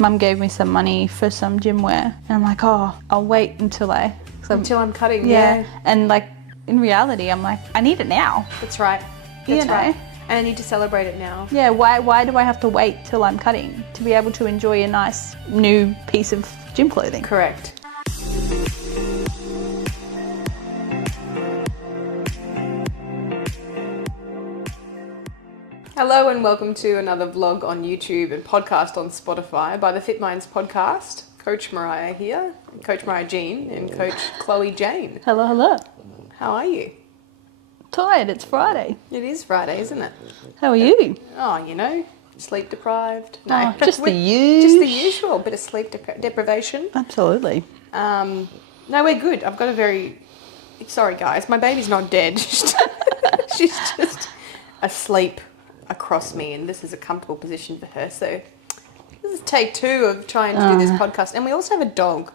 Mum gave me some money for some gym wear, and I'm like, oh, I'll wait until I'm cutting. Yeah. And like in reality, I'm like, I need it now. That's right. That's right. And I need to celebrate it now. Yeah. Why do I have to wait till I'm cutting to be able to enjoy a nice new piece of gym clothing? Correct. Hello and welcome to another vlog on YouTube and podcast on Spotify by the Fit Minds podcast. Coach Mariah here, Coach Mariah Jean and Coach Chloe Jane. Hello, hello. How are you? Tired, it's Friday. It is Friday, isn't it? How are you? Oh, you know, sleep deprived. No, just the usual. Just the usual, bit of sleep deprivation. Absolutely. No, we're good. I've got a very... Sorry, guys, my baby's not dead. She's just asleep across me, and this is a comfortable position for her. So this is take 2 of trying to do this podcast. And we also have a dog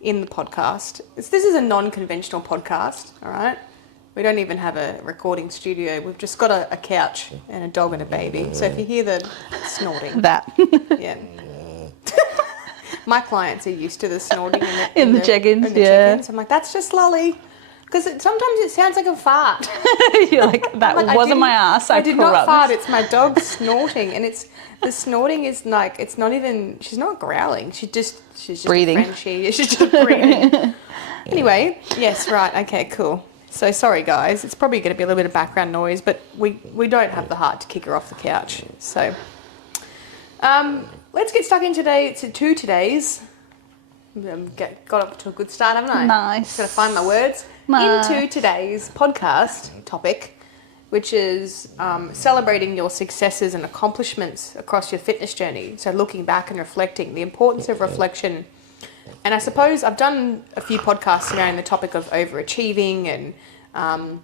in the podcast. This is a non-conventional podcast, all right? We don't even have a recording studio. We've just got a couch and a dog and a baby. So if you hear the snorting... That. Yeah. My clients are used to the snorting in the check-ins, check-ins. I'm like, that's just Lolly. Because sometimes it sounds like a fart. You're like, that wasn't my ass. I did not fart. It's my dog snorting, and the snorting is like, it's not even. She's not growling. She's just breathing. She's just breathing. Anyway, yes, right, okay, cool. So sorry, guys. It's probably going to be a little bit of background noise, but we don't have the heart to kick her off the couch. So, let's get stuck in today. It's 2 todays. Got up to a good start, haven't I? Nice. Just got to find my words. Into today's podcast topic, which is celebrating your successes and accomplishments across your fitness journey. So looking back and reflecting, the importance of reflection. And I suppose I've done a few podcasts around the topic of overachieving and,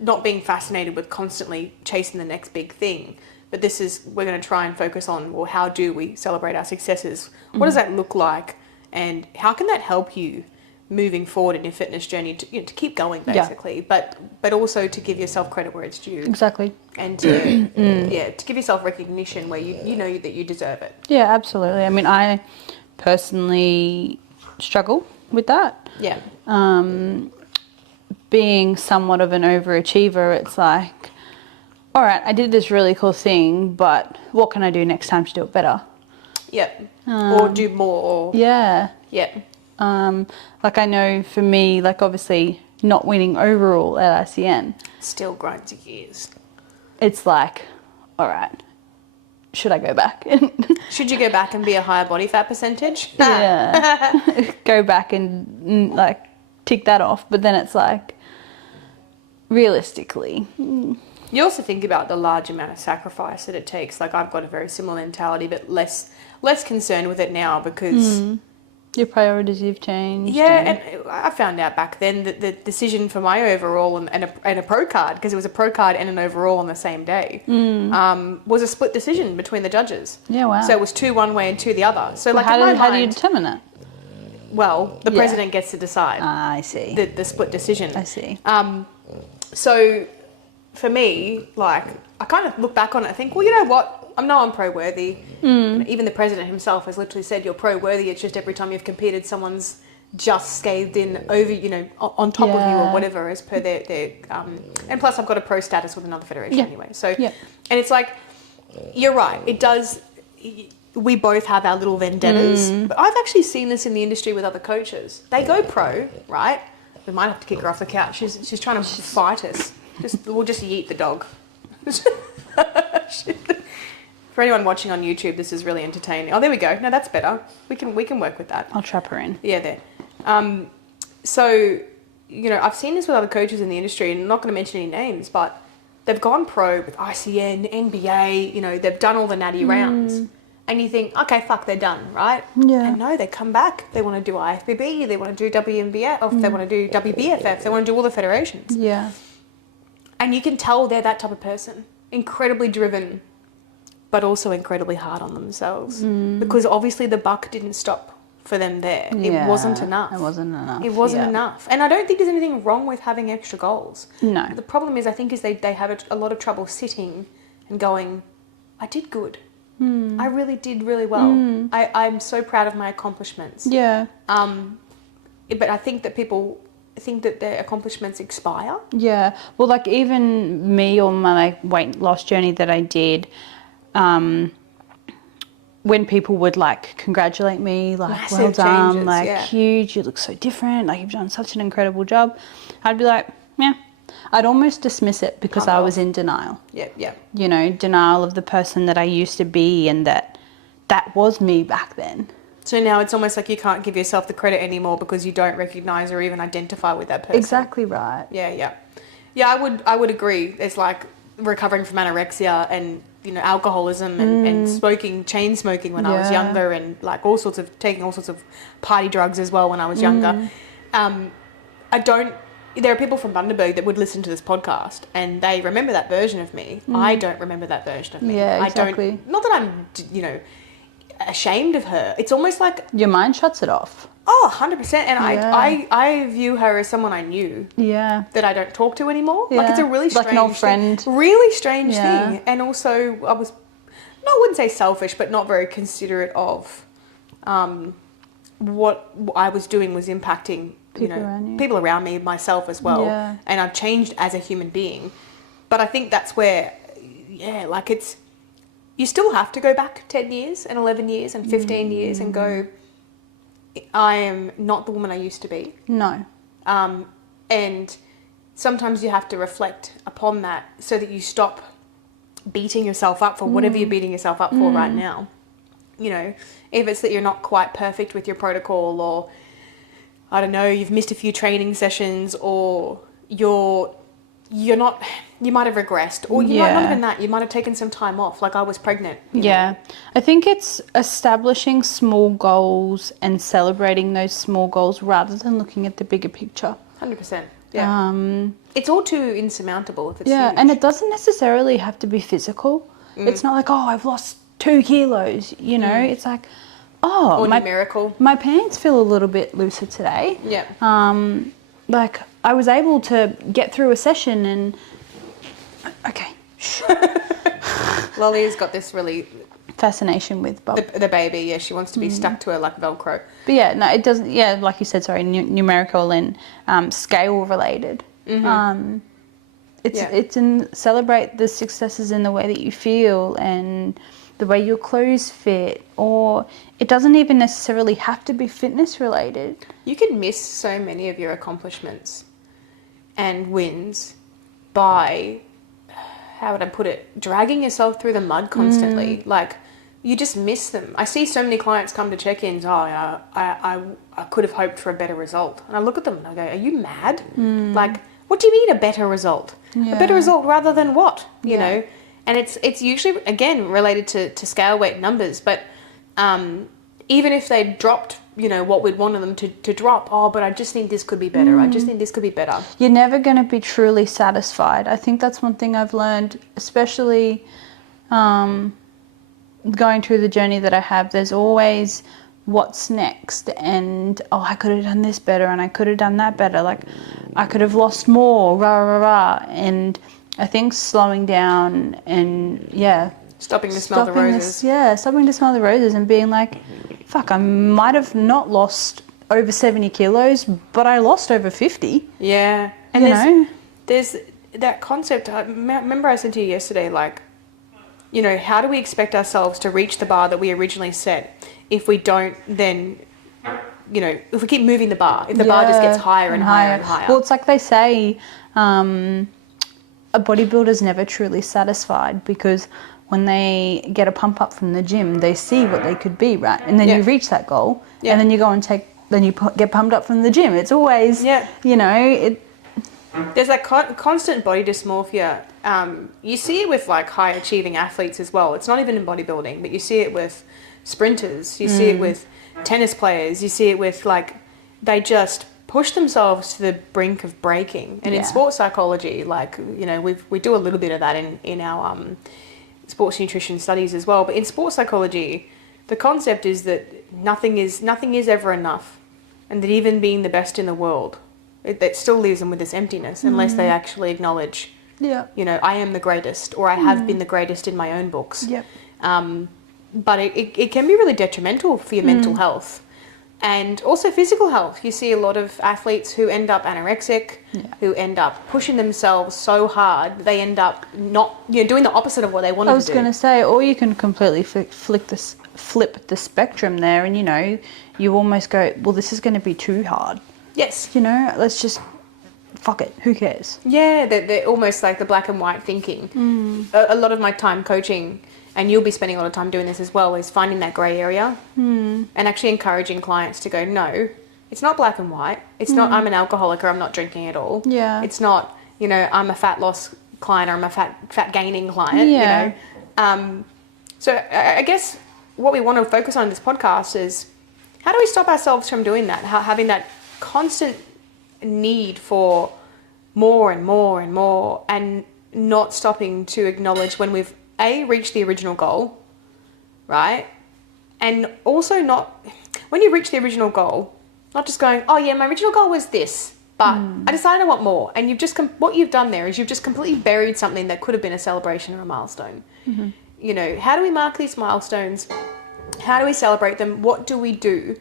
not being fascinated with constantly chasing the next big thing. But we're going to try and focus on, well, how do we celebrate our successes? What does that look like? And how can that help you moving forward in your fitness journey to keep going, basically, but also to give yourself credit where it's due. Exactly. And to to give yourself recognition where you know that you deserve it. Yeah, absolutely. I mean, I personally struggle with that. Yeah. Being somewhat of an overachiever, it's like, all right, I did this really cool thing, but what can I do next time to do it better? Yep. Or do more. Yeah. Yep. Like I know for me, like obviously not winning overall at ICN still grinds your gears. It's like, all right, should I go back? Should you go back and be a higher body fat percentage? Yeah. Go back and like tick that off. But then it's like, realistically. You also think about the large amount of sacrifice that it takes. Like I've got a very similar mentality, but less concerned with it now because... Your priorities have changed. Yeah, and I found out back then that the decision for my overall and a pro card, because it was a pro card and an overall on the same day, was a split decision between the judges. Yeah, wow. So it was 2 one way and 2 the other. So like how do you determine that? Well, the president gets to decide. I see. The split decision. I see. So for me, like I kind of look back on it and think, well, you know what? I'm pro-worthy. Even the president himself has literally said you're pro-worthy. It's just every time you've competed, someone's just scathed in over, on top of you or whatever as per their and plus I've got a pro status with another federation anyway. So, and it's like, you're right. It does, we both have our little vendettas. But I've actually seen this in the industry with other coaches. They go pro, right? We might have to kick her off the couch. She's trying to fight us. We'll just yeet the dog. For anyone watching on YouTube, this is really entertaining. Oh, there we go. No, that's better. We can work with that. I'll trap her in. Yeah, there. So, I've seen this with other coaches in the industry, and I'm not going to mention any names, but they've gone pro with ICN, NBA, they've done all the natty rounds. And you think, okay, fuck, they're done, right? Yeah. And no, they come back. They want to do IFBB. They want to do WNBF. Or they want to do WBFF. They want to do all the federations. Yeah. And you can tell they're that type of person. Incredibly driven, but also incredibly hard on themselves. Because obviously the buck didn't stop for them there. Yeah, it wasn't enough. It wasn't enough. It wasn't enough. And I don't think there's anything wrong with having extra goals. No. The problem is I think they have a lot of trouble sitting and going, I did good. I really did really well. I'm so proud of my accomplishments. Yeah. But I think that people think that their accomplishments expire. Yeah. Well, like even me on my like weight loss journey that I did, when people would like congratulate me, like, Massive well done, changes, like yeah. huge, you look so different, like you've done such an incredible job, I'd be like, yeah. I'd almost dismiss it because I was in denial. Yeah. You know, denial of the person that I used to be, and that was me back then. So now it's almost like you can't give yourself the credit anymore because you don't recognize or even identify with that person. Exactly right. Yeah. I would agree. It's like recovering from anorexia and, you know, alcoholism and smoking, chain smoking when I was younger, and like taking all sorts of party drugs as well when I was younger. There are people from Bundaberg that would listen to this podcast and they remember that version of me. I don't remember that version of me. Yeah, exactly. Not that I'm, you know, ashamed of her. It's almost like your mind shuts it off. Oh, 100%. And I view her as someone I knew. Yeah. That I don't talk to anymore. Yeah. Like, it's a really strange like an old friend. Really strange thing. And also, I wouldn't say selfish, but not very considerate of what I was doing was impacting people around me, myself as well. Yeah. And I've changed as a human being. But I think that's where, you still have to go back 10 years and 11 years and 15 years and go, I am not the woman I used to be. No. And sometimes you have to reflect upon that so that you stop beating yourself up for whatever you're beating yourself up for right now. You know, if it's that you're not quite perfect with your protocol, or, I don't know, you've missed a few training sessions, or you might have regressed, or you might not even that, you might have taken some time off, like I was pregnant. You know? I think it's establishing small goals and celebrating those small goals rather than looking at the bigger picture. 100%. Yeah. It's all too insurmountable if it's huge. And it doesn't necessarily have to be physical. It's not like, oh, I've lost 2 kilos, you know. It's like, oh, or numerical. My pants feel a little bit looser today. Yeah. Like I was able to get through a session and okay. Lolly's got this really fascination with Bob. The baby. Yeah, she wants to be stuck to her like Velcro. But yeah, no, it doesn't. Yeah, like you said, sorry, numerical and scale related. It's in celebrate the successes in the way that you feel and the way your clothes fit, or it doesn't even necessarily have to be fitness related. You can miss so many of your accomplishments and wins by, how would I put it, dragging yourself through the mud constantly. Like, you just miss them. I see so many clients come to check-ins, I could have hoped for a better result. And I look at them and I go, are you mad? Like, what do you mean a better result? A better result rather than what, you know? And it's usually, again, related to scale weight numbers. But even if they dropped, you know, what we'd wanted them to drop, but I just think this could be better. I just think this could be better. You're never going to be truly satisfied. I think that's one thing I've learned, especially going through the journey that I have. There's always what's next, and I could have done this better and I could have done that better. Like, I could have lost more, and I think slowing down and stopping to smell the roses. Stopping to smell the roses and being like, fuck, I might have not lost over 70 kilos, but I lost over 50. Yeah. And there's that concept. I remember I said to you yesterday, like, you know, how do we expect ourselves to reach the bar that we originally set if we don't then, you know, if we keep moving the bar, if the bar just gets higher and higher and higher. Well, it's like they say, a bodybuilder's never truly satisfied, because when they get a pump up from the gym, they see what they could be, right? And then you reach that goal, and then you go and get pumped up from the gym. It's always, you know, there's that constant body dysmorphia. You see it with like high achieving athletes as well. It's not even in bodybuilding, but you see it with sprinters. You see it with tennis players. You see it with like, they just push themselves to the brink of breaking. And in sports psychology, like, you know, we do a little bit of that in our sports nutrition studies as well. But in sports psychology, the concept is that nothing is ever enough, and that even being the best in the world, it still leaves them with this emptiness unless they actually acknowledge, you know, I am the greatest, or I have been the greatest in my own books. but it can be really detrimental for your mental health and also physical health. You see a lot of athletes who end up anorexic, who end up pushing themselves so hard they end up not doing the opposite of what they wanted to do. I was going to say, or you can completely flip the spectrum there, and you almost go, well, this is going to be too hard. Yes. Let's just fuck it. Who cares? Yeah, they're almost like the black and white thinking. A lot of my time coaching, and you'll be spending a lot of time doing this as well, is finding that grey area and actually encouraging clients to go, no, it's not black and white. It's not I'm an alcoholic or I'm not drinking at all. Yeah. It's not, I'm a fat loss client or I'm a fat gaining client, Yeah. So I guess what we want to focus on in this podcast is how do we stop ourselves from doing that, having that constant need for more and more and more, and not stopping to acknowledge when we've reached the original goal, right? And also when you reach the original goal, not just going, oh yeah, my original goal was this, but I decided I want more. And what you've done there is you've just completely buried something that could have been a celebration or a milestone. How do we mark these milestones? How do we celebrate them? What do we do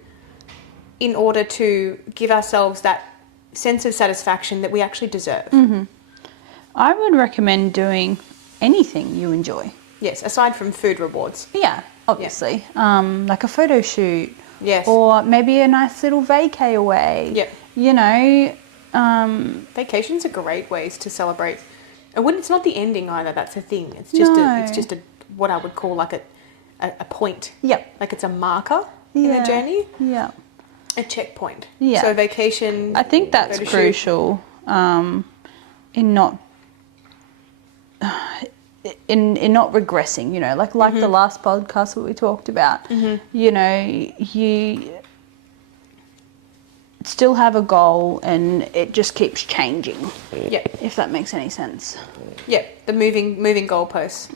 in order to give ourselves that sense of satisfaction that we actually deserve? I would recommend doing anything you enjoy. Yes, aside from food rewards. Yeah, obviously. Like a photo shoot. Yes. Or maybe a nice little vacay away. Yeah. Vacations are great ways to celebrate. And when it's not the ending either, that's a thing. It's just a what I would call like a point. Yep. Like it's a marker in the journey. Yeah. A checkpoint. Yeah. So vacation. I think that's crucial in not regressing, like the last podcast that we talked about. You still have a goal and it just keeps changing. Yeah. If that makes any sense. Yeah, the moving goalposts.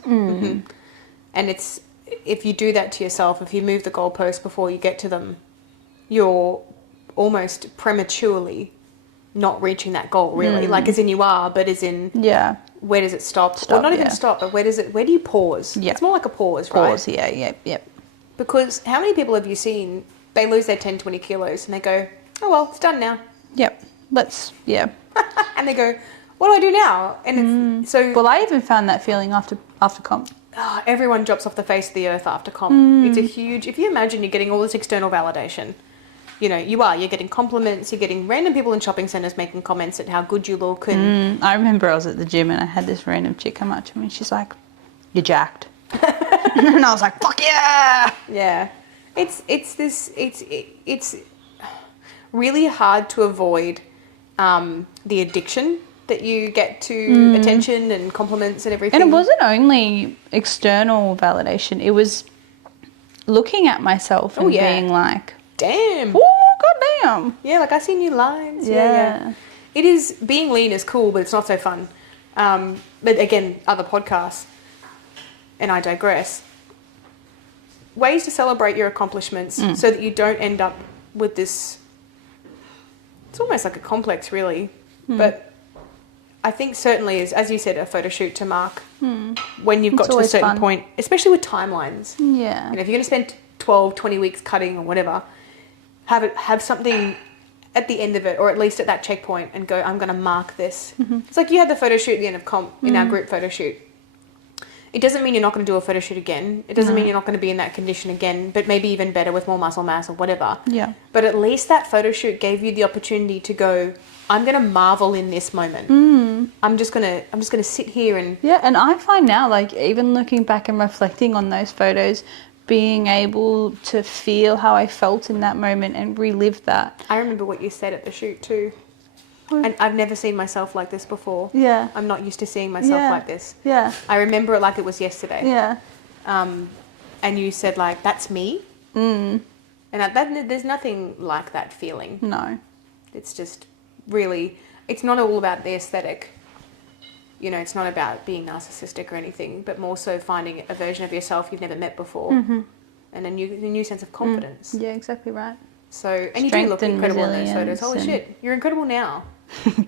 And it's, if you do that to yourself, if you move the goalposts before you get to them, you're almost prematurely not reaching that goal, really. Like as in you are, but as in where does it stop? Or not even stop, but where do you pause? Yeah. It's more like a pause, right? Pause, yeah. Because how many people have you seen, they lose their 10, 20 kilos and they go, oh well, it's done now. Yep. And they go, what do I do now? And it's so... Well, I even found that feeling after comp. Oh, everyone drops off the face of the earth after comp. It's a huge... If you imagine you're getting all this external validation, you're getting compliments, you're getting random people in shopping centres making comments at how good you look. And I remember I was at the gym and I had this random chick come up to me and she's like, you're jacked. And I was like, fuck yeah! Yeah. It's really hard to avoid the addiction that you get to attention and compliments and everything. And it wasn't only external validation. It was looking at myself and being like, damn. Oh, goddamn. Yeah, like I see new lines. Yeah. It is, being lean is cool, but it's not so fun. But again, other podcasts, and I digress. Ways to celebrate your accomplishments so that you don't end up with this, it's almost like a complex really, but I think certainly is, as you said, a photo shoot to mark when you've got to a certain point, especially with timelines. Yeah. If you're going to spend 12, 20 weeks cutting or whatever, have something at the end of it, or at least at that checkpoint, and go, I'm going to mark this. It's like you had the photo shoot at the end of comp in our group photo shoot. It doesn't mean you're not going to do a photo shoot again. It doesn't mean you're not going to be in that condition again, but maybe even better with more muscle mass or whatever. Yeah. But at least that photo shoot gave you the opportunity to go, I'm going to marvel in this moment. I'm just going to sit here and... Yeah, and I find now, like, even looking back and reflecting on those photos, being able to feel how I felt in that moment and relive that. I remember what you said at the shoot too. And I've never seen myself like this before. Yeah. I'm not used to seeing myself like this. Yeah. I remember it like it was yesterday. Yeah. And you said, like, that's me. And there's nothing like that feeling. No. It's just really, it's not all about the aesthetic. It's not about being narcissistic or anything, but more so finding a version of yourself you've never met before. And a new sense of confidence. Yeah, exactly right. So, and you do look incredible in those photos. Holy shit, you're incredible now.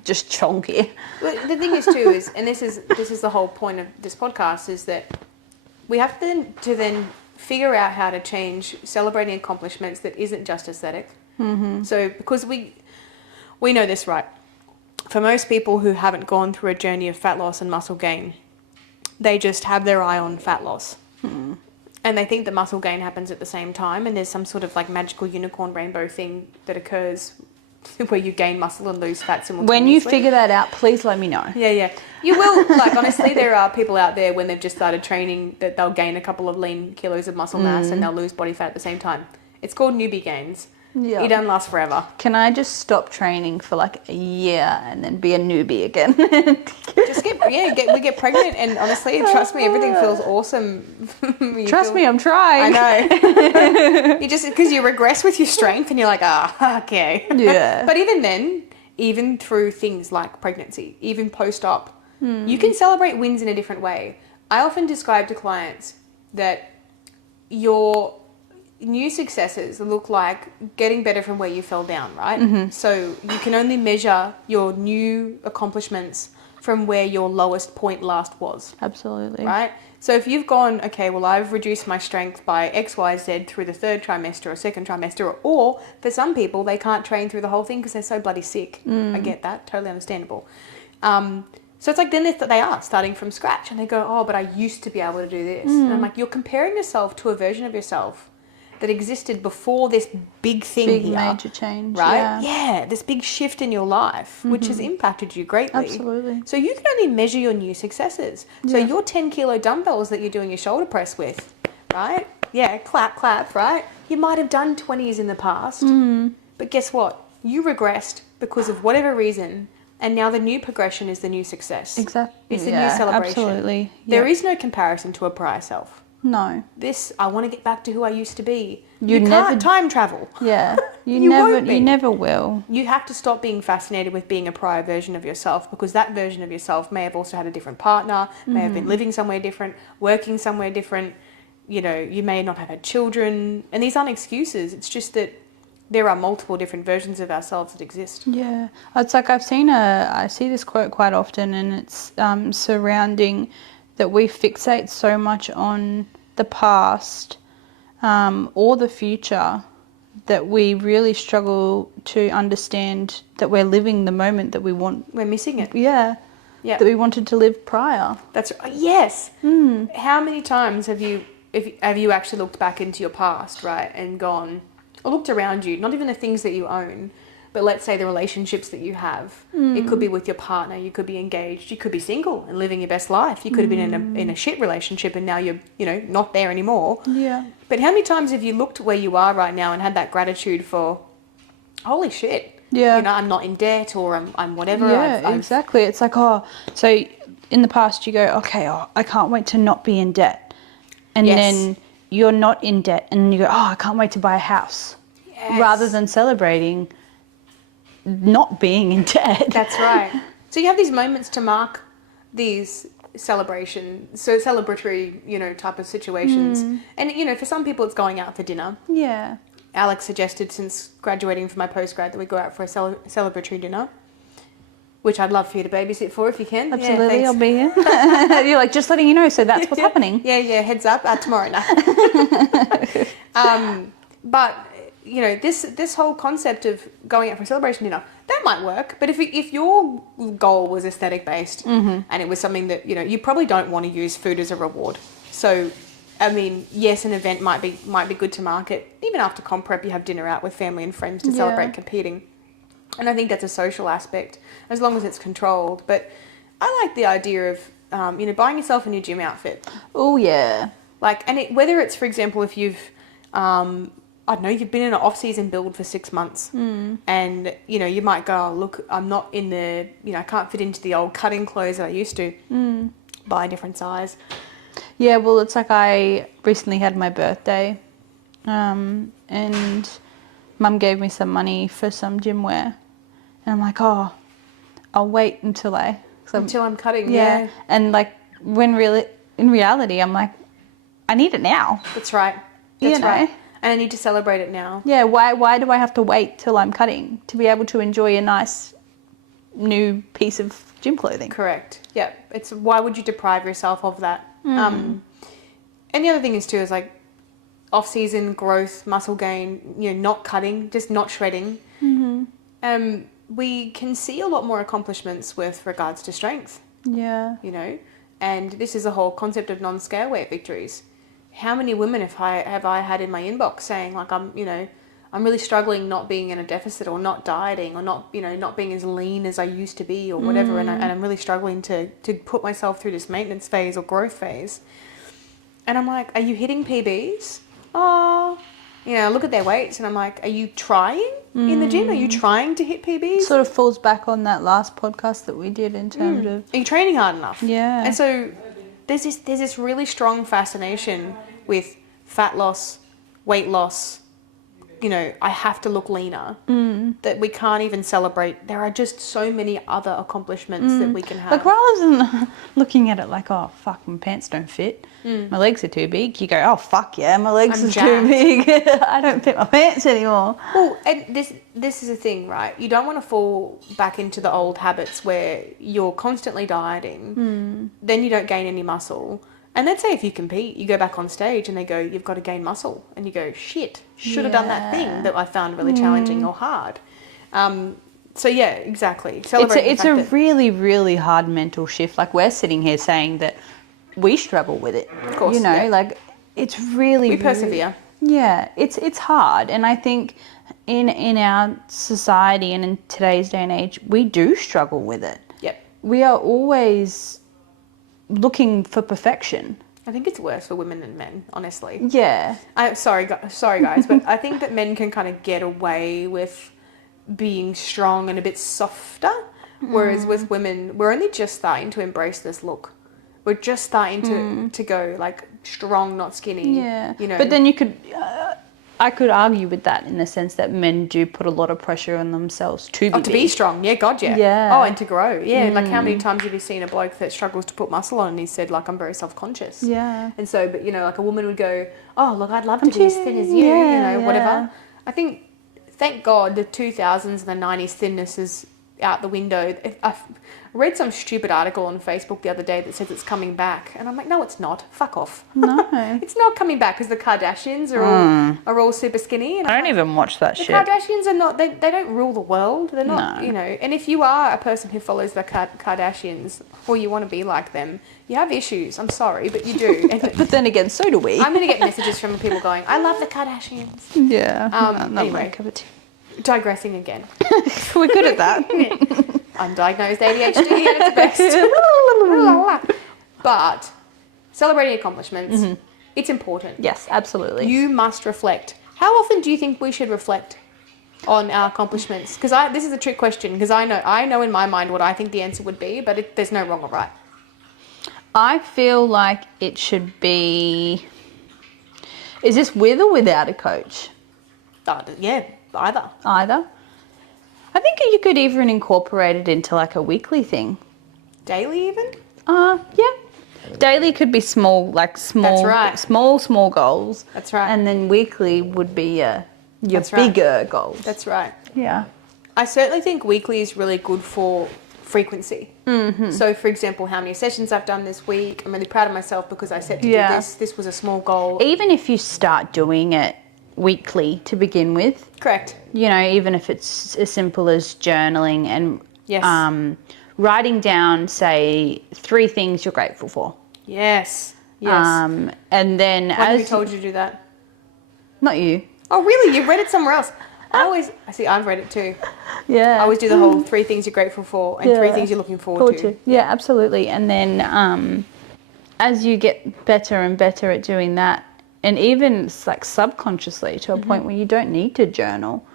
Just chonky. But the thing is too is, and this is the whole point of this podcast, is that we have to then figure out how to change celebrating accomplishments that isn't just aesthetic. Mm-hmm. So because we know this, right? For most people who haven't gone through a journey of fat loss and muscle gain, they just have their eye on fat loss. Mm. And they think that muscle gain happens at the same time, and there's some sort of like magical unicorn rainbow thing that occurs where you gain muscle and lose fat simultaneously. When you figure that out, please let me know. Yeah. You will. Like, honestly, there are people out there when they've just started training that they'll gain a couple of lean kilos of muscle mass and they'll lose body fat at the same time. It's called newbie gains. Yeah. It doesn't last forever. Can I just stop training for like a year and then be a newbie again? Just we get pregnant, and honestly, trust me, everything feels awesome. Trust me, I'm trying. I know. You just, because you regress with your strength and you're like, okay. Yeah. But even then, even through things like pregnancy, even post-op, you can celebrate wins in a different way. I often describe to clients that your new successes look like getting better from where you fell down, right? Mm-hmm. So you can only measure your new accomplishments from where your lowest point last was. Absolutely. Right? So if you've gone, okay, well, I've reduced my strength by X, Y, Z through the third trimester or second trimester, or for some people, they can't train through the whole thing because they're so bloody sick. I get that. Totally understandable. So it's like then they are starting from scratch and they go, oh, but I used to be able to do this. And I'm like, you're comparing yourself to a version of yourself that existed before this big thing here. Major change. Right? Yeah, this big shift in your life, which has impacted you greatly. Absolutely. So you can only measure your new successes. So your 10 kilo dumbbells that you're doing your shoulder press with, right? Yeah, clap, right? You might have done 20s in the past, but guess what? You regressed because of whatever reason, and now the new progression is the new success. Exactly. It's the new celebration. Absolutely. There is no comparison to a prior self. No. I want to get back to who I used to be. You can't never time travel. Yeah. You You never will. You have to stop being fascinated with being a prior version of yourself, because that version of yourself may have also had a different partner, may have been living somewhere different, working somewhere different. You know, you may not have had children, and these aren't excuses. It's just that there are multiple different versions of ourselves that exist. Yeah. It's like I see this quote quite often, and it's surrounding that we fixate so much on the past or the future that we really struggle to understand that we're living the moment that we want. We're missing it. Yeah. Yeah. That we wanted to live prior. That's yes. How many times have you actually looked back into your past, right, and gone, or looked around you, not even the things that you own, but let's say the relationships that you have. It could be with your partner, you could be engaged, you could be single and living your best life. You could have been in a shit relationship and now you're, not there anymore. Yeah. But how many times have you looked where you are right now and had that gratitude for, holy shit, yeah, I'm not in debt, or I'm whatever. Yeah, exactly. It's like, so in the past you go, okay, I can't wait to not be in debt. And then you're not in debt and you go, I can't wait to buy a house. Yes. Rather than celebrating not being in debt. That's right. So you have these moments to mark these celebratory, type of situations. And, for some people it's going out for dinner. Yeah. Alex suggested, since graduating from my postgrad, that we go out for a celebratory dinner, which I'd love for you to babysit for if you can. Absolutely, yeah, I'll be here. You're like, just letting you know, so that's what's happening. Yeah, heads up, tomorrow night. But this whole concept of going out for a celebration dinner, that might work. But if your goal was aesthetic based and it was something that, you probably don't want to use food as a reward. So, I mean, yes, an event might be good to market. Even after comp prep, you have dinner out with family and friends to celebrate competing. And I think that's a social aspect, as long as it's controlled. But I like the idea of, buying yourself a new gym outfit. Oh, yeah. Whether it's, for example, if you've, you've been in an off-season build for 6 months and, you might go, look, I'm not in the, I can't fit into the old cutting clothes that I used to. Buy a different size. Yeah, well, it's like I recently had my birthday and Mum gave me some money for some gym wear. And I'm like, I'll wait until I'm cutting, yeah. And when really, in reality, I'm like, I need it now. That's right. That's right. And I need to celebrate it now. Yeah, why do I have to wait till I'm cutting to be able to enjoy a nice new piece of gym clothing? Correct. Yeah. It's why would you deprive yourself of that? And the other thing is too, is off-season growth, muscle gain, not cutting, just not shredding, we can see a lot more accomplishments with regards to strength. Yeah. And this is the whole concept of non-scale weight victories. How many women have I had in my inbox saying like I'm really struggling not being in a deficit or not dieting or not being as lean as I used to be or whatever, and I'm really struggling to put myself through this maintenance phase or growth phase. And I'm like, are you hitting PBs? Oh, look at their weights, and I'm like, are you trying in the gym? Are you trying to hit PBs? Sort of falls back on that last podcast that we did in terms of... Are you training hard enough? Yeah. And so there's this really strong fascination with fat loss, weight loss. I have to look leaner, that we can't even celebrate. There are just so many other accomplishments that we can have. Like, rather than looking at it like, oh, fuck, my pants don't fit, my legs are too big, you go, oh, fuck yeah, my legs are too big, I don't fit my pants anymore. Well, and this is a thing, right? You don't want to fall back into the old habits where you're constantly dieting, then you don't gain any muscle. And let's say if you compete, you go back on stage and they go, you've got to gain muscle. And you go, shit, should have done that thing that I found really challenging or hard. So yeah, exactly. It's a really, really hard mental shift. Like, we're sitting here saying that we struggle with it. Of course, like, it's really... We persevere. Yeah, it's hard. And I think in our society and in today's day and age, we do struggle with it. Yep. We are always looking for perfection. I think it's worse for women than men, honestly. Yeah. Sorry guys, but I think that men can kind of get away with being strong and a bit softer, whereas with women, we're only just starting to embrace this look. We're just starting to go like strong, not skinny. Yeah. But then I could argue with that in the sense that men do put a lot of pressure on themselves to be to be strong. Yeah, God, yeah. Yeah. Oh, and to grow. Yeah, like how many times have you seen a bloke that struggles to put muscle on and he said, like, I'm very self-conscious. Yeah. And so, but, like a woman would go, oh, look, I'd love to be as thin as you, whatever. I think, thank God, the 2000s and the 90s thinness is out the window. I read some stupid article on Facebook the other day that says it's coming back, and I'm like, no, it's not. Fuck off. No. It's not coming back because the Kardashians are all super skinny. And I don't even watch that shit. The Kardashians are not. They don't rule the world. They're not. No. And if you are a person who follows the Kardashians or you want to be like them, you have issues. I'm sorry, but you do. But then again, so do we. I'm going to get messages from people going, I love the Kardashians. Yeah. Anyway, digressing again. We're good at that. Undiagnosed ADHD at its best. But celebrating accomplishments, it's important. Yes, absolutely. You must reflect. How often do you think we should reflect on our accomplishments? Because this is a trick question, because I know in my mind what I think the answer would be, but there's no wrong or right. I feel like it should be... Is this with or without a coach? Yeah, either. Either. I think you could even incorporate it into like a weekly thing. Daily even? Yeah. Daily could be small. That's right. Small goals. That's right. And then weekly would be your bigger goals. That's right. Yeah. I certainly think weekly is really good for frequency. Mm-hmm. So, for example, how many sessions I've done this week. I'm really proud of myself because I set to do this. This was a small goal. Even if you start doing it weekly to begin with. Correct. Even if it's as simple as journaling and writing down, say, 3 things you're grateful for. Yes. And then who told you to do that? Not you. Oh, really? You've read it somewhere else? I've read it too. Yeah. I always do the whole 3 things you're grateful for and 3 things you're looking forward to. Yeah, absolutely. And then as you get better and better at doing that, and even like subconsciously to a point where you don't need to journal,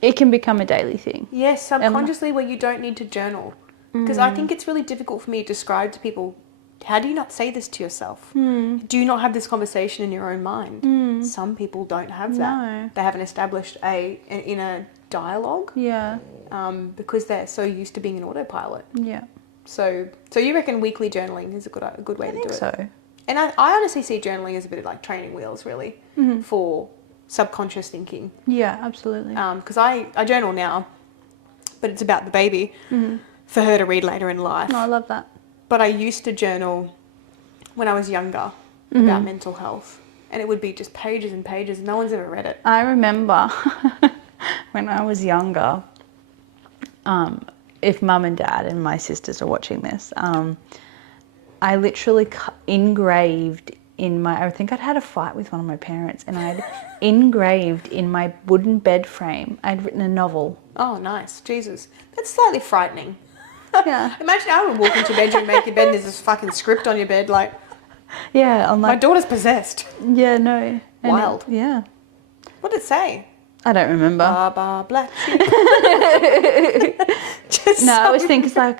it can become a daily thing. Yes, subconsciously where you don't need to journal. Because I think it's really difficult for me to describe to people, how do you not say this to yourself? Do you not have this conversation in your own mind? Some people don't have that. No. They haven't established an inner dialogue. Yeah. Because they're so used to being an autopilot. Yeah. So you reckon weekly journaling is a good way to do it? I think so. And I honestly see journaling as a bit of like training wheels, really, for subconscious thinking. Yeah, absolutely. Because I journal now, but it's about the baby for her to read later in life. No, I love that. But I used to journal when I was younger about mental health. and it would be just pages and pages. No one's ever read it. I remember when I was younger, if mum and dad and my sisters are watching this, I literally engraved in my, I think I'd had a fight with one of my parents, and I'd engraved in my wooden bed frame, I'd written a novel. Oh, nice. Jesus. That's slightly frightening. Yeah. Imagine I would walk into your bedroom, make your bed, and there's this fucking script on your bed, like, Yeah, I'm my like, daughter's possessed. yeah, no. And Wild. yeah. What did it say? I don't remember. Baba Black Sheep. No, I always think it's like,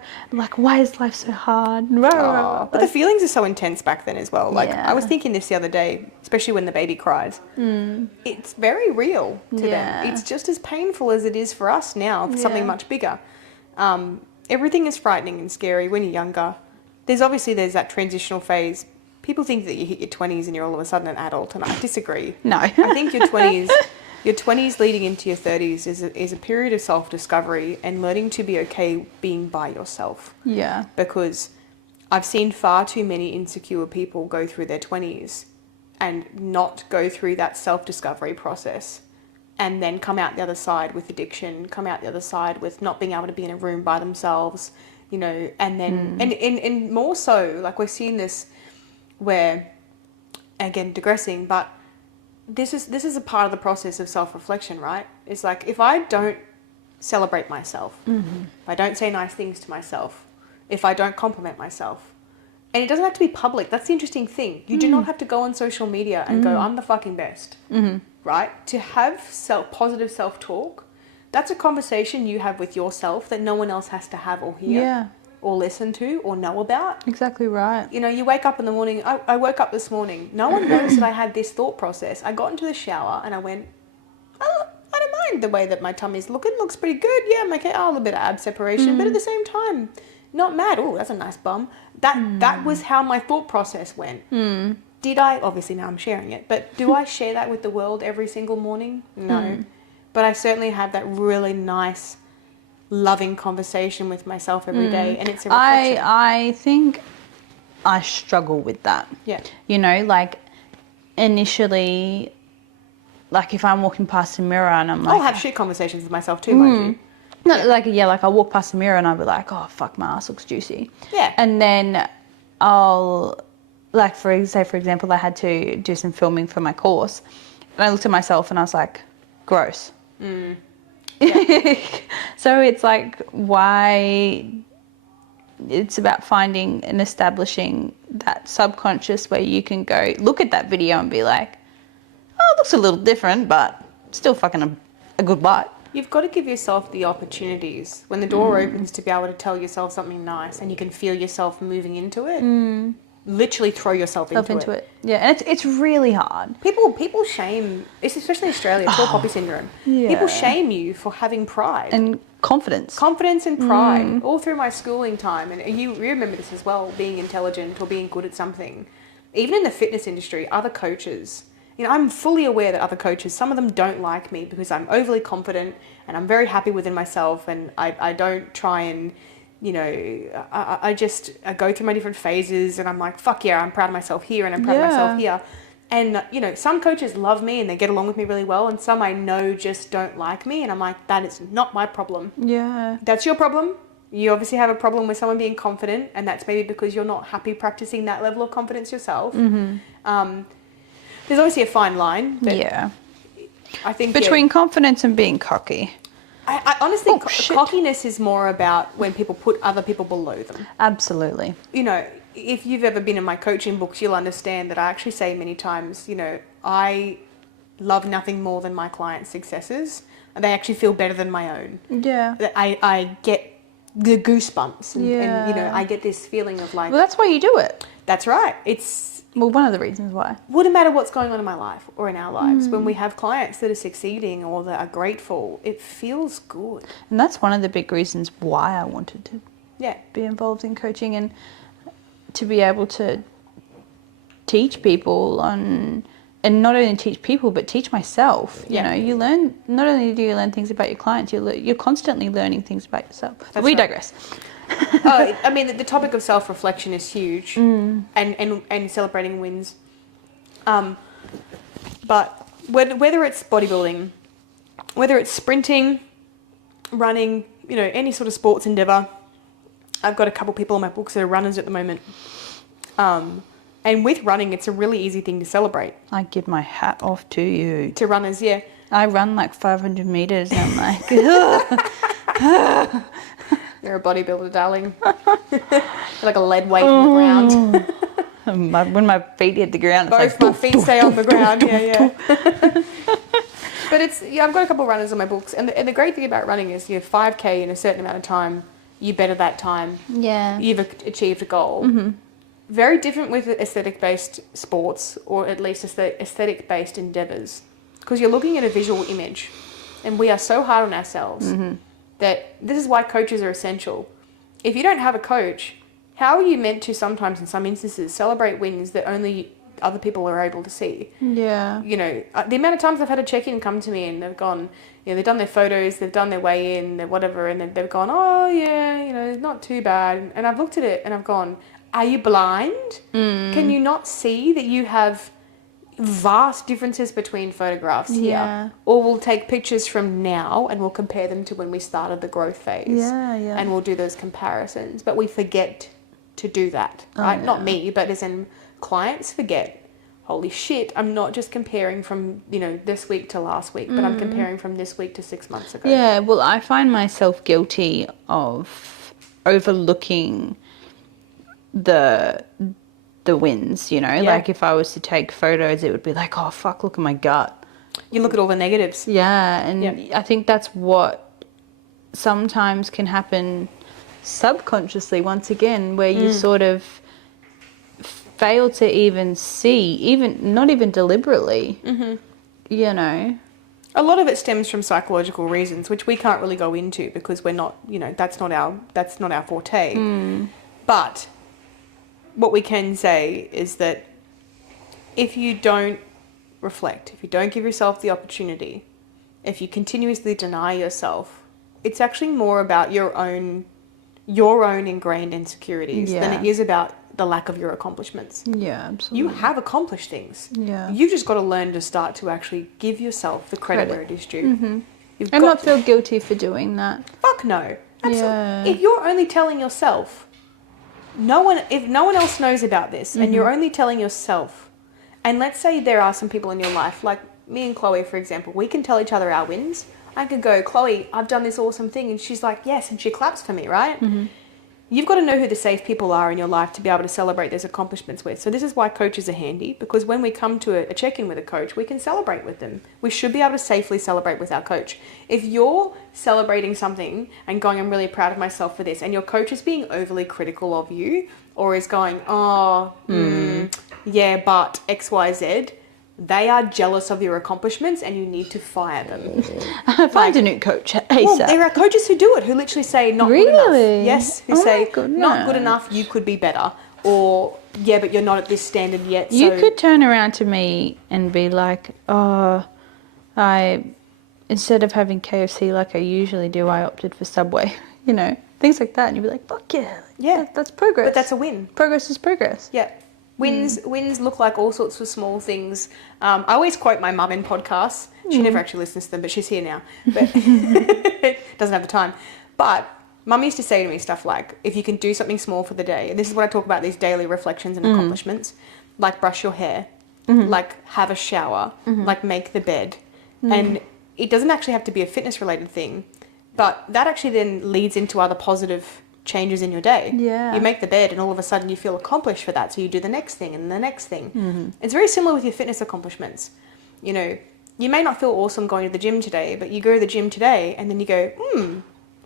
why is life so hard? Oh, but the feelings are so intense back then as well. Like, Yeah. I was thinking this the other day, especially when the baby cries. It's very real to Yeah. them. It's just as painful as it is for us now, for something Yeah. much bigger. Everything is frightening and scary when you're younger. There's that transitional phase. People think that you hit your 20s and you're all of a sudden an adult, and I disagree. No. I think your 20s leading into your 30s is a period of self-discovery and learning to be okay being by yourself. Yeah. Because I've seen far too many insecure people go through their 20s and not go through that self-discovery process, and then come out the other side with addiction, come out the other side with not being able to be in a room by themselves, you know, and then, and more so, like, we're seeing this where, again, digressing, but this is a part of the process of self-reflection, right? It's like, if I don't celebrate myself, if I don't say nice things to myself, if I don't compliment myself, and it doesn't have to be public, that's the interesting thing. You do not have to go on social media and go, I'm the fucking best, right? To have positive self-talk, that's a conversation you have with yourself that no one else has to have or hear. Yeah. Or listen to or know about. Exactly right. You know, you wake up in the morning. I woke up this morning. No one knows that I had this thought process. I got into the shower and I went, oh, I don't mind the way that my tummy's looking. Looks pretty good. Yeah, I'm okay. Oh, a little bit of ab separation. But at the same time, not mad. Oh, that's a nice bum. That was how my thought process went. Did I? Obviously now I'm sharing it. But do I share that with the world every single morning? No. But I certainly have that really nice, loving conversation with myself every day, and it's a reflection. I think I struggle with that. Yeah. You know, like, initially, like, if I'm walking past a mirror and I'm like, I'll have shit conversations with myself too, mind you. no, like I'll walk past the mirror and I'll be like, oh fuck, my ass looks juicy. Yeah. And then I'll, like, for example, I had to do some filming for my course, and I looked at myself and I was like, gross. So it's like, why? It's about finding and establishing that subconscious where you can go look at that video and be like, oh, it looks a little different, but still fucking a good bite. You've got to give yourself the opportunities when the door opens to be able to tell yourself something nice, and you can feel yourself moving into it. Literally throw yourself into it. Yeah, and it's really hard. People shame, especially Australia, tall poppy syndrome. Yeah. People shame you for having pride. And confidence. Confidence and pride all through my schooling time, and you remember this as well, being intelligent or being good at something. Even in the fitness industry, other coaches, you know, I'm fully aware that other coaches, some of them don't like me because I'm overly confident and I'm very happy within myself, and I don't try and, you know, I just go through my different phases, and I'm like, fuck yeah, I'm proud of myself here and I'm proud of myself here. And, you know, some coaches love me and they get along with me really well, and some I know just don't like me, and I'm like, that is not my problem. Yeah. That's your problem. You obviously have a problem with someone being confident, and that's maybe because you're not happy practicing that level of confidence yourself. There's obviously a fine line. But Yeah. I think Between confidence and being cocky. I honestly, Oh, shit. cockiness is more about when people put other people below them. Absolutely. You know, if you've ever been in my coaching books, you'll understand that I actually say many times, you know, I love nothing more than my clients' successes. They actually feel better than my own. Yeah. I get the goosebumps, and, you know, Yeah. I get this feeling of like, Well, that's why you do it. that's right. It's, Well, one of the reasons why. wouldn't matter what's going on in my life or in our lives. When we have clients that are succeeding or that are grateful, it feels good. And that's one of the big reasons why I wanted to Yeah. be involved in coaching, and to be able to teach people and not only teach people, but teach myself. You Yeah. know, you learn, not only do you learn things about your clients, you're constantly learning things about yourself. But we right. digress. Oh, I mean, the topic of self-reflection is huge, and celebrating wins. But whether it's bodybuilding, whether it's sprinting, running, you know, any sort of sports endeavour, I've got a couple people in my books that are runners at the moment. And with running, it's a really easy thing to celebrate. I give my hat off to you. To runners, yeah. I run like 500 meters and I'm like, ugh. You're a bodybuilder, darling. Like a lead weight on the ground. When my feet hit the ground, it's Both like... my feet stay on the ground, yeah. But I've got a couple of runners on my books. And the great thing about running is, you know, 5K in a certain amount of time, you better that time. Yeah. You've achieved a goal. Mm-hmm. Very different with aesthetic-based sports, or at least aesthetic-based endeavours, because you're looking at a visual image, and we are so hard on ourselves that this is why coaches are essential. If you don't have a coach, how are you meant to sometimes, in some instances, celebrate wins that only other people are able to see? Yeah. You know, the amount of times I've had a check-in come to me and they've gone, you know, they've done their photos, they've done their weigh-in, whatever, and then they've gone, oh, yeah, you know, not too bad. And I've looked at it and I've gone, are you blind? Can you not see that you have vast differences between photographs here? Or we'll take pictures from now and we'll compare them to when we started the growth phase. Yeah. And we'll do those comparisons. But we forget to do that, right? Not me, but as in clients forget. Holy shit, I'm not just comparing from, you know, this week to last week, but I'm comparing from this week to 6 months ago. Yeah, well, I find myself guilty of overlooking the wins, you know? Like if I was to take photos, it would be like, oh, fuck, look at my gut. You look at all the negatives. Yeah, and I think that's what sometimes can happen subconsciously, once again, where you sort of fail to even see, not even deliberately, you know. A lot of it stems from psychological reasons, which we can't really go into because we're not, you know, that's not our forte. But what we can say is that if you don't reflect, if you don't give yourself the opportunity, if you continuously deny yourself, it's actually more about your own ingrained insecurities than it is about the lack of your accomplishments. Yeah, absolutely. You have accomplished things. Yeah. You've just got to learn to start to actually give yourself the credit where it is due. And not feel guilty for doing that. Fuck no. Yeah. If you're only telling yourself, if no one else knows about this and you're only telling yourself, and let's say there are some people in your life, like me and Chloe, for example, we can tell each other our wins. I could go, Chloe, I've done this awesome thing. And she's like, yes. And she claps for me, right? You've got to know who the safe people are in your life to be able to celebrate those accomplishments with. So this is why coaches are handy, because when we come to a check-in with a coach, we can celebrate with them. We should be able to safely celebrate with our coach. If you're celebrating something and going, I'm really proud of myself for this, and your coach is being overly critical of you or is going, yeah, but X, Y, Z, they are jealous of your accomplishments and you need to fire them. Find a new coach ASAP. Well, there are coaches who do it, who literally say not good enough. Yes, who say not good enough, you could be better. Or, yeah, but you're not at this standard yet. You could turn around to me and be like, instead of having KFC like I usually do, I opted for Subway. You know, things like that. And you'd be like, fuck yeah. Yeah. That's progress. But that's a win. Progress is progress. Yeah. Wins look like all sorts of small things. I always quote my mum in podcasts. She never actually listens to them, but she's here now. But doesn't have the time. But mum used to say to me stuff like, if you can do something small for the day, and this is what I talk about, these daily reflections and accomplishments, like brush your hair, like have a shower, like make the bed. And it doesn't actually have to be a fitness related thing, but that actually then leads into other positive changes in your day. Yeah. You make the bed and all of a sudden you feel accomplished for that. So you do the next thing and the next thing. It's very similar with your fitness accomplishments. You know, you may not feel awesome going to the gym today, but you go to the gym today and then you go,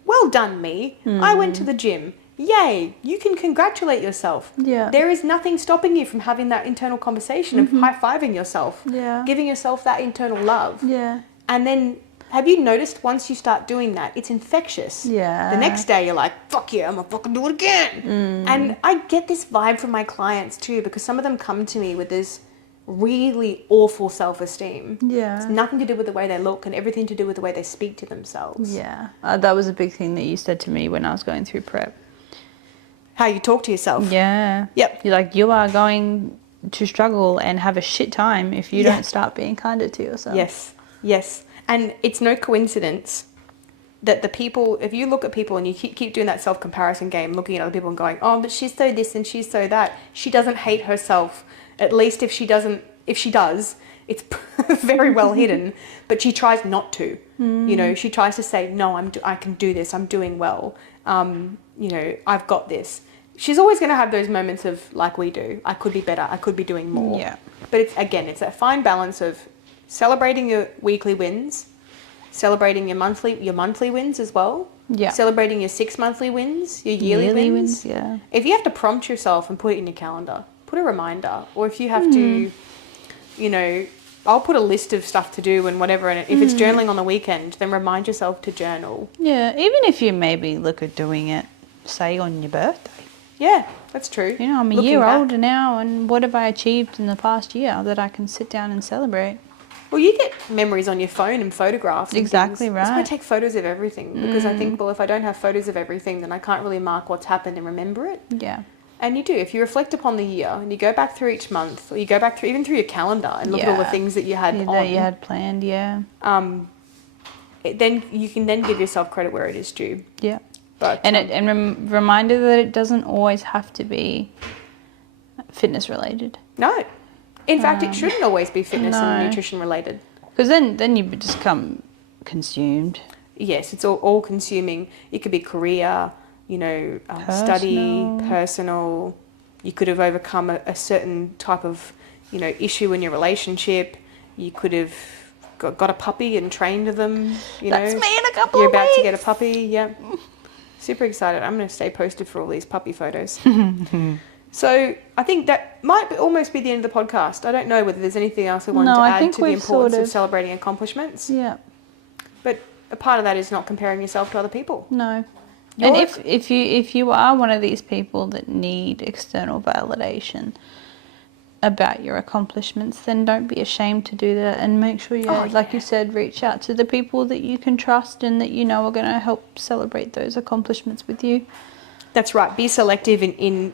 well done me. I went to the gym. Yay. You can congratulate yourself. Yeah. There is nothing stopping you from having that internal conversation of high-fiving yourself. Yeah. Giving yourself that internal love. Yeah. And then have you noticed once you start doing that, it's infectious? Yeah. The next day you're like, fuck yeah, I'm gonna fucking do it again. And I get this vibe from my clients too, because some of them come to me with this really awful self-esteem. Yeah. It's nothing to do with the way they look and everything to do with the way they speak to themselves. Yeah. That was a big thing that you said to me when I was going through prep. How you talk to yourself. Yeah. Yep. You're like, you are going to struggle and have a shit time if you don't start being kinder to yourself. Yes. And it's no coincidence that the people, if you look at people and you keep doing that self-comparison game, looking at other people and going, oh, but she's so this and she's so that, she doesn't hate herself. At least if she does, it's very well hidden, but she tries not to. You know, she tries to say, no, I can do this. I'm doing well. You know, I've got this. She's always going to have those moments of, like we do, I could be better. I could be doing more. Yeah. But it's that fine balance of celebrating your weekly wins, celebrating your monthly wins as well. Yeah. Celebrating your 6 monthly wins, your yearly wins. Yeah. If you have to prompt yourself and put it in your calendar, put a reminder. Or if you have to, you know, I'll put a list of stuff to do and whatever. And if it's journaling on the weekend, then remind yourself to journal. Yeah. Even if you maybe look at doing it, say, on your birthday. Yeah, that's true. You know, I'm a year older now, and what have I achieved in the past year that I can sit down and celebrate? Well, you get memories on your phone and photographs. And exactly things. right. That's why I take photos of everything, because I think, well, if I don't have photos of everything, then I can't really mark what's happened and remember it. Yeah. And you do. If you reflect upon the year and you go back through each month, or you go back through even through your calendar and look at all the things that you had that you had planned, then you can then give yourself credit where it is due. Yeah. But reminder that it doesn't always have to be fitness related. No. In fact, it shouldn't always be fitness and nutrition related. Because then you just become consumed. Yes, it's all consuming. It could be career, you know, study, personal. You could have overcome a certain type of, you know, issue in your relationship. You could have got a puppy and trained them. That's me in a couple You're of about weeks. to get a puppy, yeah. Super excited. I'm going to stay posted for all these puppy photos. So I think that might almost be the end of the podcast. I don't know whether there's anything else we want to add to the importance of celebrating accomplishments. Yeah. But a part of that is not comparing yourself to other people. No. And if you are one of these people that need external validation about your accomplishments, then don't be ashamed to do that, and make sure like you said, reach out to the people that you can trust and that you know are going to help celebrate those accomplishments with you. That's right. Be selective in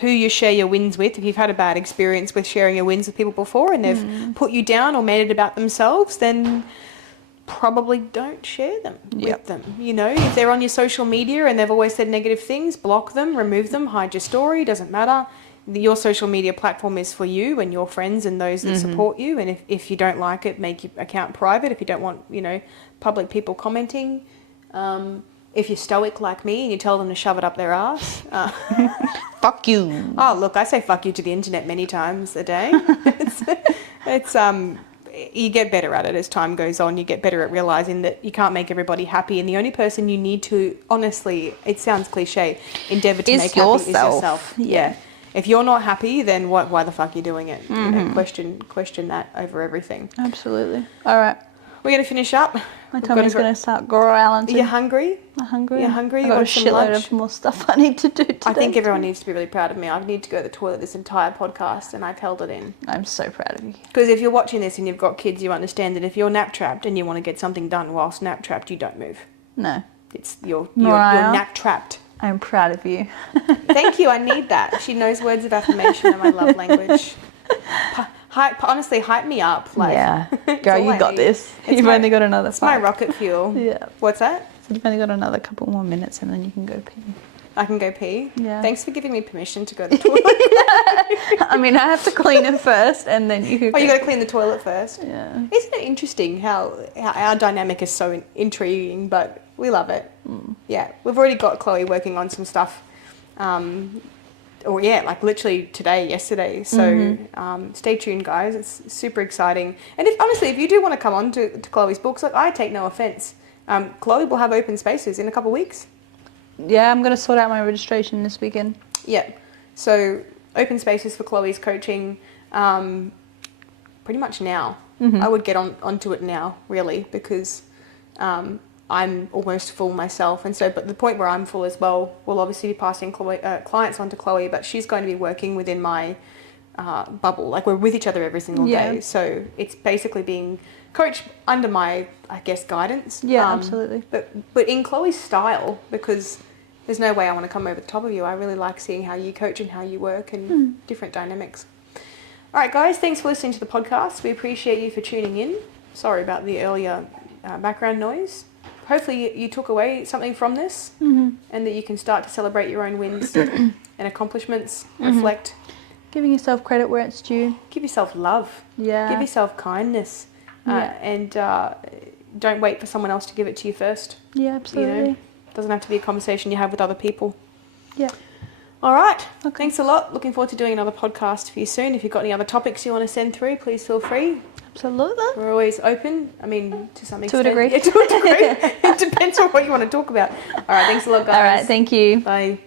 who you share your wins with. If you've had a bad experience with sharing your wins with people before and they've put you down or made it about themselves, then probably don't share them with them. You know, if they're on your social media and they've always said negative things, block them, remove them, hide your story, doesn't matter. Your social media platform is for you and your friends and those that support you. And if you don't like it, make your account private. If you don't want, you know, public people commenting. If you're stoic like me and you tell them to shove it up their ass. Fuck you. Oh, look, I say fuck you to the internet many times a day. it's you get better at it as time goes on. You get better at realizing that you can't make everybody happy. And the only person you need to, honestly, it sounds cliche, endeavour to make happy is yourself. Yeah. If you're not happy, then why the fuck are you doing it? You know, question that over everything. Absolutely. All right. We're going to finish up. My tummy's going to start growling. Are you hungry? I'm hungry. You're hungry? I've got a shitload of more stuff I need to do today. I think everyone needs to be really proud of me. I need to go to the toilet this entire podcast and I've held it in. I'm so proud of you. Because if you're watching this and you've got kids, you understand that if you're nap-trapped and you want to get something done whilst nap-trapped, you don't move. No. It's you're nap-trapped. I'm proud of you. Thank you. I need that. She knows words of affirmation and my love language. Honestly, hype me up. Yeah. Girl, you got this. You've only got another 5. It's my rocket fuel. Yeah. What's that? So you've only got another couple more minutes and then you can go pee. I can go pee? Yeah. Thanks for giving me permission to go to the toilet. I mean, I have to clean it first and then you can you got to clean the toilet first? Yeah. Isn't it interesting how our dynamic is so intriguing, but we love it. Yeah. We've already got Chloe working on some stuff. Like literally yesterday. So stay tuned, guys. It's super exciting. And if you do want to come on to Chloe's books, like I take no offense. Chloe will have open spaces in a couple of weeks. Yeah, I'm going to sort out my registration this weekend. Yeah. So open spaces for Chloe's coaching pretty much now. I would get onto it now, really, because I'm almost full myself. And so, but the point where I'm full as well, we'll obviously be passing clients on to Chloe, but she's going to be working within my bubble. Like we're with each other every single day. So it's basically being coached under my, I guess, guidance. Yeah, absolutely. But in Chloe's style, because there's no way I want to come over the top of you. I really like seeing how you coach and how you work and different dynamics. All right, guys, thanks for listening to the podcast. We appreciate you for tuning in. Sorry about the earlier background noise. Hopefully you took away something from this and that you can start to celebrate your own wins and accomplishments, reflect. Giving yourself credit where it's due. Give yourself love. Yeah. Give yourself kindness. And don't wait for someone else to give it to you first. Yeah, absolutely. It doesn't have to be a conversation you have with other people. Yeah. All right. Okay. Thanks a lot. Looking forward to doing another podcast for you soon. If you've got any other topics you want to send through, please feel free. Absolutely. We're always open. I mean, to some extent. To a degree. Yeah, to a degree. It depends on what you want to talk about. All right. Thanks a lot, guys. All right. Thank you. Bye.